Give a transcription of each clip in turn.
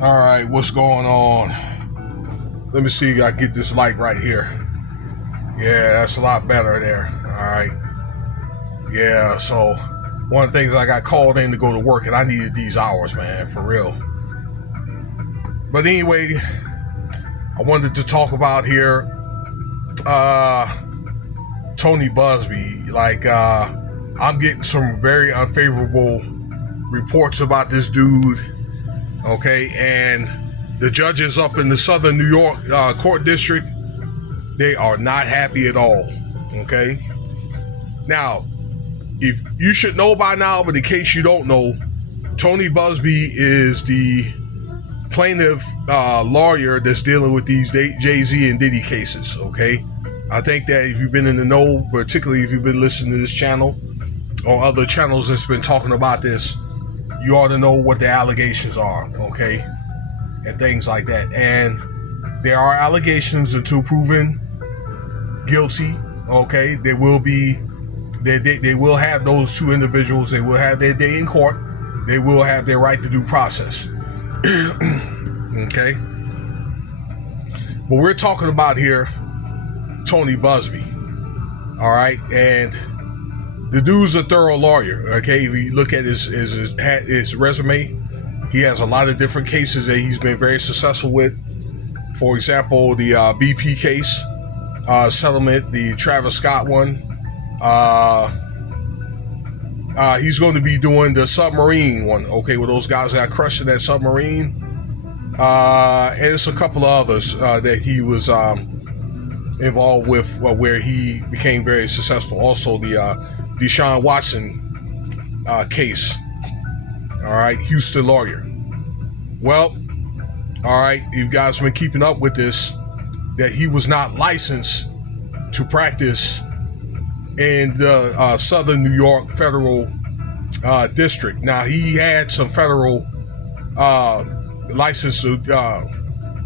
All right, what's going on? Let me see. I get this light right here. Yeah, that's a lot better there. All right. Yeah, so one of the things, I got called in to go to work and I needed these hours, man, for real. But anyway, I wanted to talk about here Tony Buzbee. I'm getting some very unfavorable reports about this dude. Okay, and the judges up in the Southern New York court district, they are not happy at all. Okay, now, if you should know by now, but in case you don't know, Tony Buzbee is the plaintiff lawyer that's dealing with these JayZ and Diddy cases. Okay, I think that if you've been in the know, particularly if you've been listening to this channel or other channels that's been talking about this, you ought to know what the allegations are, okay, and things like that. And there are allegations until proven guilty. Okay, they will have those two individuals. They will have their day in court. They will have their right to due process. Okay, but we're talking about here Tony Buzbee. All right, and the dude's a thorough lawyer. Okay, if you look at his resume, he has a lot of different cases that he's been very successful with. For example, the BP case settlement, the Travis Scott one. He's going to be doing the submarine one. Okay, where those guys got crushed in that submarine. And it's a couple of others that he was involved with, where he became very successful. Also, the Deshaun Watson case. All right, Houston lawyer. Well, all right, you guys have been keeping up with this, that he was not licensed to practice in the Southern New York federal district. Now, he had some federal license to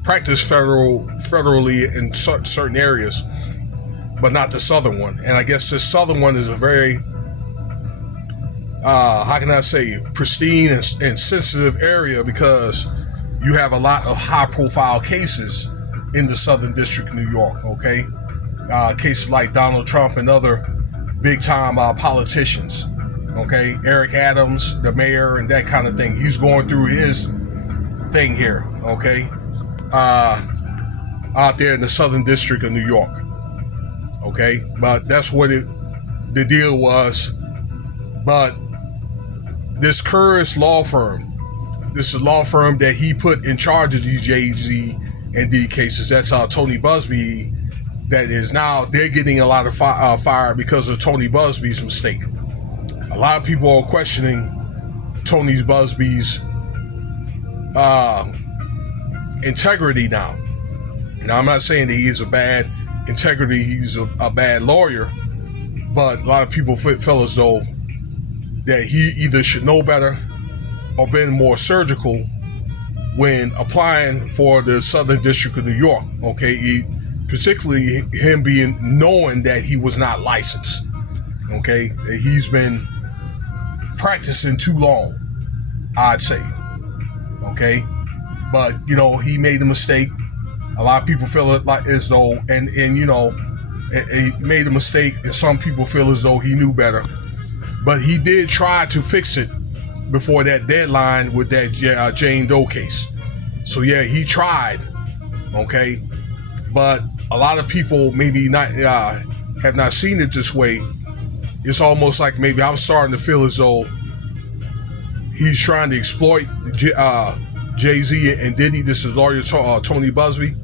practice federally in certain areas, but not the southern one. And I guess this southern one is a very, how can I say, pristine and sensitive area, because you have a lot of high-profile cases in the Southern District of New York. Okay, cases like Donald Trump and other big-time politicians. Okay, Eric Adams, the mayor, and that kind of thing. He's going through his thing here. Okay, out there in the Southern District of New York. Okay, but that's what the deal was. But this Curtis law firm, this is a law firm that he put in charge of these JayZ and Diddy cases. That's Tony Buzbee. That is now, they're getting a lot of fire because of Tony Buzbee's mistake. A lot of people are questioning Tony Buzbee's integrity now. Now, I'm not saying that he is a bad integrity, he's a bad lawyer, but a lot of people feel as though that he either should know better or been more surgical when applying for the Southern District of New York. Okay, particularly him knowing that he was not licensed. Okay, he's been practicing too long, I'd say. Okay, but he made a mistake. A lot of people feel it like as though, and he made a mistake, and some people feel as though he knew better. But he did try to fix it before that deadline with that Jane Doe case. So yeah, he tried. Okay, but a lot of people maybe not have not seen it this way. It's almost like maybe I'm starting to feel as though he's trying to exploit JayZ and Diddy. This is lawyer Tony Buzbee.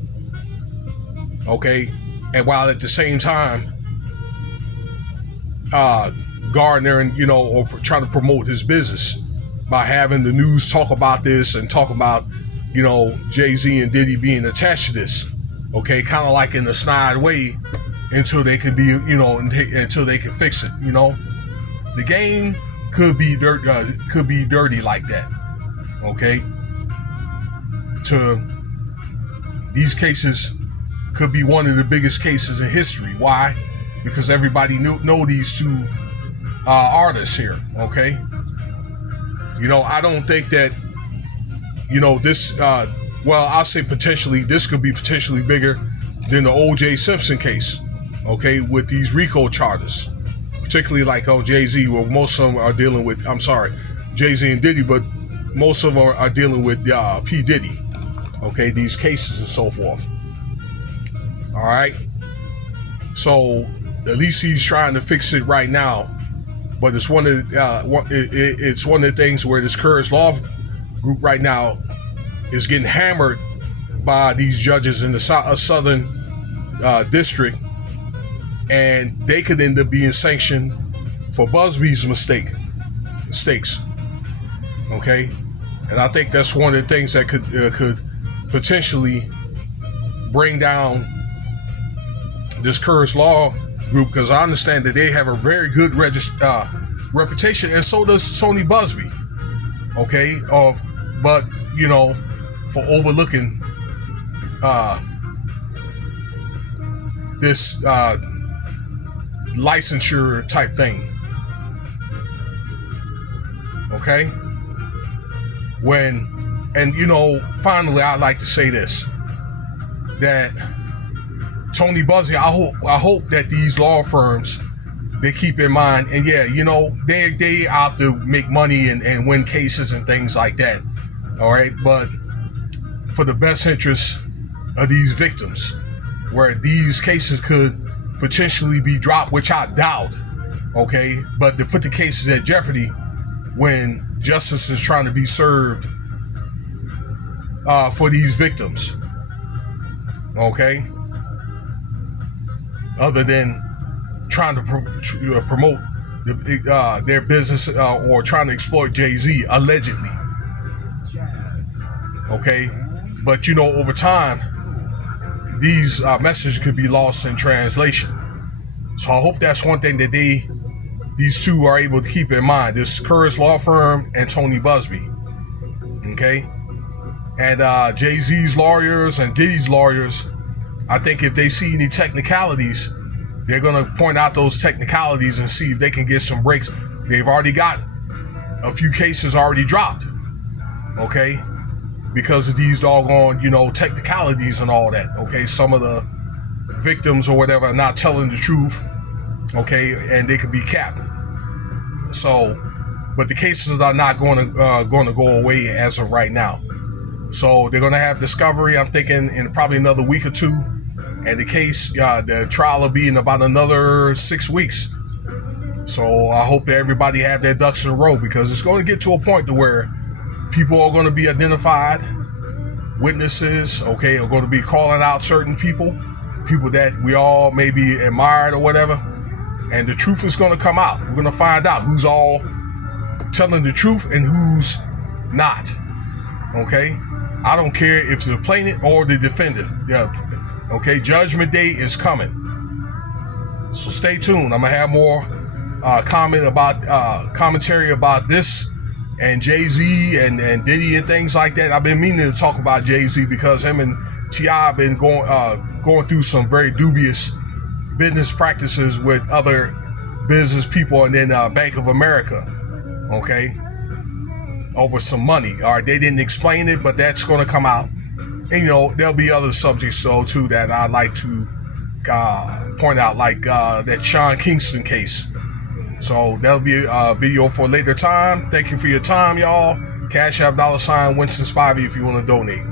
Okay, and while at the same time garnering, or trying to promote his business by having the news talk about this and talk about, JayZ and Diddy being attached to this. Okay, kind of like in a snide way until they could be, until they can fix it. The game could be dirty like that. Okay, these cases could be one of the biggest cases in history. Why? Because everybody know these two artists here. Okay, I don't think that this, well, I'll say potentially, this could be potentially bigger than the O.J. Simpson case, okay, with these RICO charges, particularly like on JayZ, where most of them are dealing with, I'm sorry, JayZ and Diddy, but most of them are dealing with P. Diddy, okay, these cases and so forth. All right. So at least he's trying to fix it right now, but it's one of it's one of the things where this Curtis Law Group right now is getting hammered by these judges in the Southern District, and they could end up being sanctioned for Buzbee's mistakes. Okay, and I think that's one of the things that could potentially bring down this Curtis Law Group, because I understand that they have a very good reputation, and so does Tony Buzbee. Okay, but for overlooking this licensure type thing. Okay, finally, I'd like to say this, that Tony Buzbee, I hope that these law firms, they keep in mind, and they out to make money and win cases and things like that. All right, but for the best interest of these victims, where these cases could potentially be dropped, which I doubt. Okay, but to put the cases at jeopardy when justice is trying to be served for these victims. Okay, other than trying to promote their business or trying to exploit JayZ, allegedly. Okay, but over time, these messages could be lost in translation. So I hope that's one thing that these two are able to keep in mind, this Curtis Law Firm and Tony Buzbee. Okay, and JayZ's lawyers and Diddy's lawyers, I think if they see any technicalities, they're going to point out those technicalities and see if they can get some breaks. They've already got a few cases already dropped, okay, because of these doggone, technicalities and all that, okay? Some of the victims or whatever are not telling the truth, okay, and they could be capped. So, but the cases are not going to go away as of right now. So they're going to have discovery, I'm thinking, in probably another week or two. And the trial will be in about another 6 weeks. So I hope that everybody have their ducks in a row, because it's going to get to a point to where people are going to be identified, witnesses, okay, are going to be calling out certain people that we all maybe admired or whatever, and the truth is going to come out. We're going to find out who's all telling the truth and who's not, okay? I don't care if it's the plaintiff or the defendant. Yeah. Okay, Judgment Day is coming. So stay tuned. I'm gonna have more commentary about this and JayZ and Diddy and things like that. I've been meaning to talk about JayZ because him and T.I. have been going through some very dubious business practices with other business people, and then Bank of America. Okay, over some money. All right, they didn't explain it, but that's going to come out. And there'll be other subjects too that I'd like to point out, like that Sean Kingston case. So that'll be a video for a later time. Thank you for your time, y'all. Cash App $Winston Spivey if you want to donate.